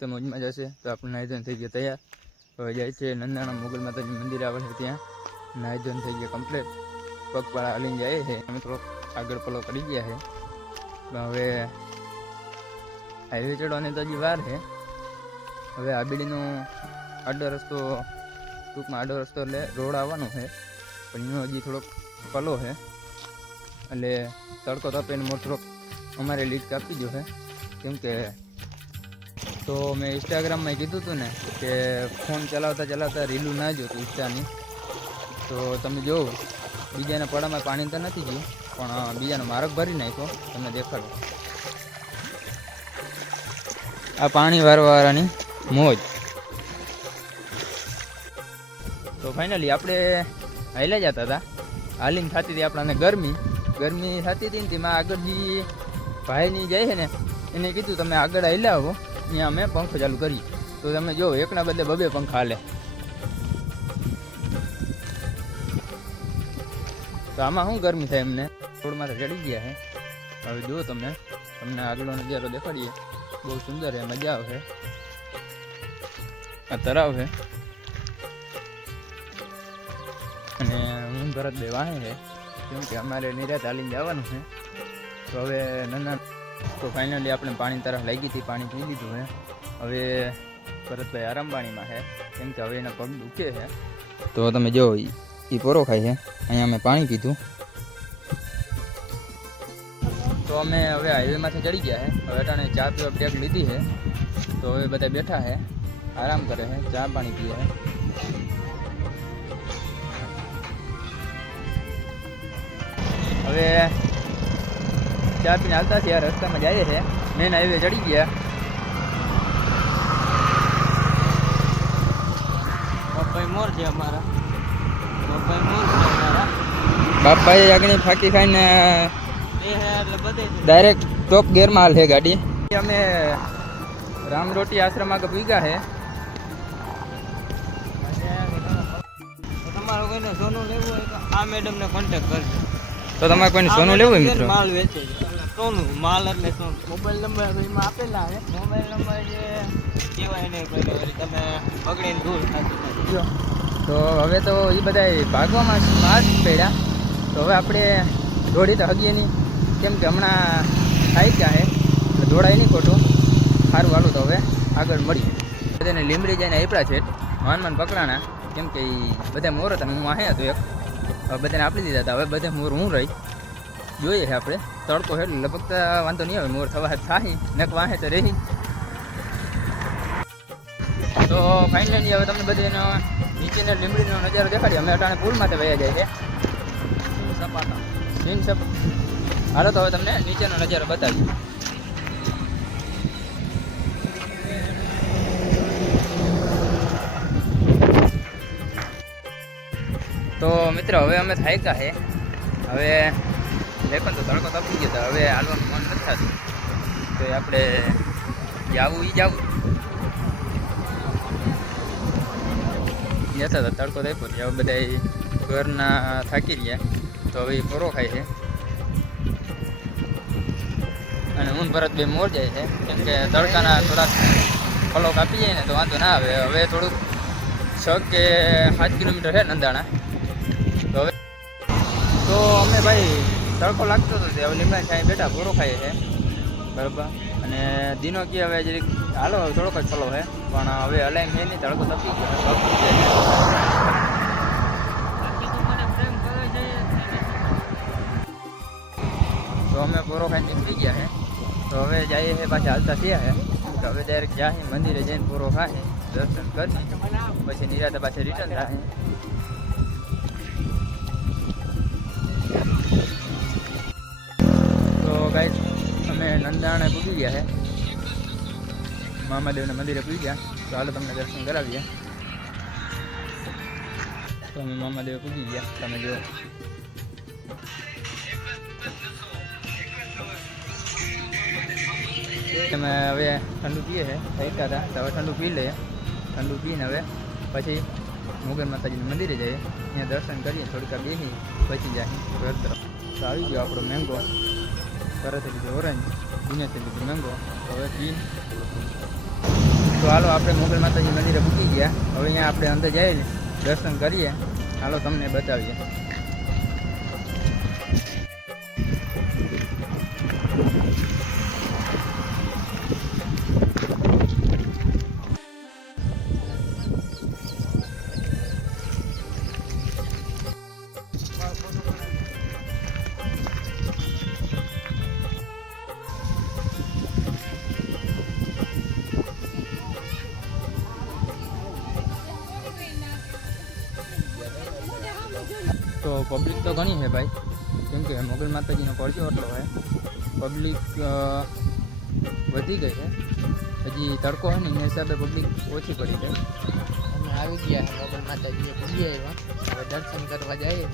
તો મોજમાં જશે તો આપણે નાહી થઈ ગયા તૈયાર. હવે જાય છે નંદાણા મોગલ માતાજી મંદિર આવે છે ત્યાં. નાહી ધોઈને થઈ ગયા કમ્પ્લેટ પગપાળા હાલીને જાય છે. અમે થોડોક આગળ પલો કરી ગયા છે. હવે હાઈવે ચડવાની તો હજી વાર છે. હવે આબીડીનો આડો રસ્તો, ટૂંકમાં આડો રસ્તો એટલે રોડ આવવાનો છે. પણ એનો હજી થોડોક પલો છે. એટલે તડકો તપે મોટો અમારે લીડ કાપી ગયો છે. કેમ કે તો મેં ઇન્સ્ટાગ્રામમાં કીધું હતું ને કે ફોન ચલાવતા ચલાવતા રીલું ના જોતું ઇન્સ્ટાની તો તમે જોવો બીજાના પડામાં પાણી તો નથી ગયું, પણ બીજાનો માર્ગ ભરી નાખ્યો, તમને દેખાડો. આ પાણી વારવાળાની મોજ. તો ફાઇનલી આપણે હાલ્યા જતા હતા. હાલીને થતી હતી આપણાને ગરમી. ગરમી થતી હતી ને તેમાં આગળ જે ભાઈની જાય છે ને, એને કીધું તમે આગળ હાલ્યા આવો. ત્યાં અમે પંખો ચાલુ કરી. તો તમે જો એકના બદલે બબે પંખા હાલે. તો આમાં શું ગરમી થાય એમને? થોડમાં તો ચડી ગયા છે હવે જુઓ તમે, તમને આગળનો નજારો દેખાડીએ. બહુ સુંદર છે મજા આવશે. આ તળાવ છે અને હું ભરત બે વાહે છે કેમ કે અમારે નિરાત હાલીને જવાનું છે. તો હવે નાના તો ફાઇનલી આપણે પાણી તરફ લાગી હતી, પાણી પી લીધું છે હવે ભરતભાઈ આરામ પાણીમાં છે કેમ કે હવે એના પગ દુખે છે તો તમે જો એ પોરો ખાય છે અહીંયા અમે પાણી પીધું. તો અમે હવે હાઈવેમાંથી ચડી ગયા છે હવે અટાણે ચા પીવા ટેક લીધી છે તો હવે બધા બેઠા છે આરામ કરે છે ચા પાણી પીએ છે હવે ચા પીને હાલતા છીએ આ રસ્તામાં જઈએ છે. મેન હાઈવે ચડી ગયા. પપ્પાઈ મોર છે અમારા. પપ્પાઈ મોર છે અમારા. બાપાએ આગળ ફાંકી ખાઈને છે. ડાયરેક્ટ ટોપ ગેરમાં હાલ છે ગાડી. અમે રામરોટી આશ્રમ આગળ ભૂગ્યા છે. તમારો કોઈને સોનું લેવું હોય તો આ મેડમને કોન્ટેક્ટ કરજો. તો તમારે કોઈને સોનું લેવું હોય મિત્રો? માલ વેચે સોનું માલ એટલે સોનું. મોબાઈલ નંબર એમાં આપેલા છે. મોબાઈલ નંબર જે કહેવાય નહીં તમે પકડીને દૂર તો હવે તો એ બધા ભાગવામાં સ્માર્ટ પડ્યા. તો હવે આપણે દોડી તો હગીએ નહીં. કેમ કે હમણાં થાય ગયા હે એટલે દોડાય નહીં ખોટું. સારું હાલું તો હવે આગળ મળી બધાને લીમડી જઈને આપ્યા છે. હનુમાન માન પકડાણા. કેમ કે ઈ બધા મોર હતા હું વાહે હતો એક. હવે બધાને આપી દીધા હતા. હવે બધા મોર હું રહી? જોઈએ છે આપણે. તડકો એટલે લગભગ તો વાંધો નહીં આવે. મોર થવા થાય. નક વાહે તો રહી. તો ફાઇનલી હવે તમને બધાનો નીચેનો લીમડીનો નજારો દેખાડી. અમે અટાણે પુલમાંથી વયા જાય છે. સપાટા. સીન સપ હાલો તો હવે તમને નીચેનો નજારો બતાવીએ તો મિત્ર, હવે અમે થાક્યા છે હવે લેખન તો તડકો તપી ગયો તો હવે હાલવાનું મન નથી થતું. તો આપણે જાવું એ જાવું. જતા હતા તડકો પડ્યો હવે બધા ઘરના થાકી રહ્યા તો હવે પોરો ખાય છે અને ઊન ભરત બે મોર જાય છે કેમ કે તડકાના થોડાક ફલો કાપી જાય ને તો વાંધો ના આવે. હવે થોડુંક છ કે સાત કિલોમીટર છે નંદાણા. તો અમે ભાઈ તડકો લાગતો હતો હવે લીમડા છાંય બેઠા પૂરો ખાઈએ છે. બરાબર. અને દિનો કે હવે જરીક હાલો થોડોક જ ફલો છે. પણ હવે હલાય મેં નહીં તડકો તપી ગયો. છે તો અમે પૂરો ખાઈ નીકળી ગયા છે. તો હવે જઈએ છે પાછા હાલતા થયા છે. તો હવે ડાયરેક્ટ જાય મંદિરે જઈને પૂરો ખાય દર્શન કરી, પછી નિરાતે પાછા રિટર્ન થાય અમે નંદાણે પૂગી ગયા છે મામાદેવના મંદિરે પૂગી ગયા. તો હાલો તમને દર્શન કરાવીએ. તો અમે મામાદેવ પૂગી ગયા. તમે જો તમે હવે ઠંડુ પીએ છે. થાક્યા હતા તો હવે ઠંડુ પી લઈએ. ઠંડુ પીને હવે પછી મુગલ માતાજીનું મંદિરે જઈએ. ત્યાં દર્શન કરીએ. થોડીક બેસી પછી જાય ઘર તરફ તો આવી ગયો આપણો મેંગો. તરત લીધો ઓરેન્જ દિનેશે લીધું મેંગો હવે પી તો હાલો, આપણે મોગલ માતાજી મંદિરે મૂકી ગયા. હવે અહીંયા આપણે અંદર જઈને દર્શન કરીએ. હાલો, તમને બતાવીએ. તો પબ્લિક તો ઘણી છે ભાઈ. કેમ કે મોગલ માતાજીનો પડજો એટલો હોય. પબ્લિક વધી ગઈ છે. હજી તડકો હોય ને, એના હિસાબે પબ્લિક ઓછી પડી છે અમે આવી ગયા મોગલ માતાજીએ ભૂલી આવ્યા. હવે દર્શન કરવા જઈએ.